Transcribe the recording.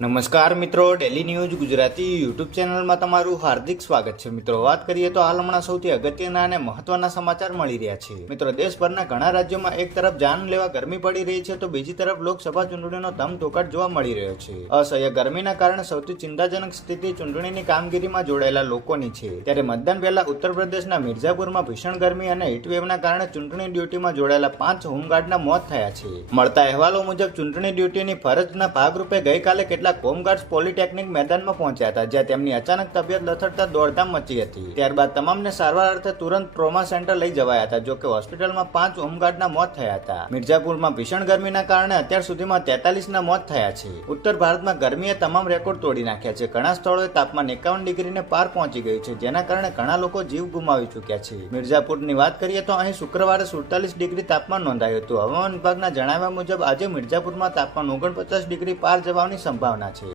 નમસ્કાર મિત્રો, daily news Gujarati YouTube ચેનલમાં તમારું હાર્દિક સ્વાગત છે. મિત્રો, વાત કરીએ તો હાલ હમણાં સૌથી અગત્યના અને મહત્વના સમાચાર મળી રહ્યા છે. મિત્રો, દેશભરના ઘણા રાજ્યોમાં એક તરફ જાન લેવા ગરમી પડી રહી છે તો બીજી તરફ લોકસભા ચૂંટણીનો ધમધોકાટ જોવા મળી રહ્યો છે. અસહ્ય ગરમીના કારણે સૌથી ચિંતાજનક સ્થિતિ ચૂંટણીની કામગીરીમાં જોડાયેલા લોકોની છે. ત્યારે મતદાન પહેલા ઉત્તર પ્રદેશના મિર્ઝાપુરમાં ભીષણ ગરમી અને હીટવેવના કારણે ચૂંટણી ડ્યુટીમાં જોડાયેલા 5 હોમગાર્ડના મોત થયા છે. મળતા અહેવાલો મુજબ ચૂંટણી ડ્યુટીની ફરજના ભાગરૂપે ગઈકાલે કેટલાક હોમગાર્ડ્સ પોલિટેકનિક મેદાનમાં પહોંચ્યા હતા, જ્યાં તેમની અચાનક તબિયત લથડતા દોડધામ મચી હતી. ત્યારબાદ તમામને સારવાર અર્થે તુરંત ટ્રોમા સેન્ટર લઈ જવાયા હતા. જોકે હોસ્પિટલમાં 5 હોમગાર્ડના મોત થયા હતા. મિર્ઝાપુરમાં ભીષણ ગરમીના કારણે અત્યાર સુધીમાં 43ના મોત થયા છે. ઉત્તર ભારતમાં ગરમીએ તમામ રેકોર્ડ તોડી નાખ્યા છે. ઘણા સ્થળોએ તાપમાન 51 ડિગ્રીને પાર પહોંચી ગયું છે, જેના કારણે ઘણા લોકો જીવ ગુમાવી ચૂક્યા છે. મિર્ઝાપુરની વાત કરીએ તો અહીં શુક્રવારે 47 ડિગ્રી તાપમાન નોંધાયું હતું. હવામાન વિભાગના જણાવ્યા મુજબ આજે મિર્ઝાપુરમાં તાપમાન 49 ડિગ્રી પાર જવાની સંભાવના છે.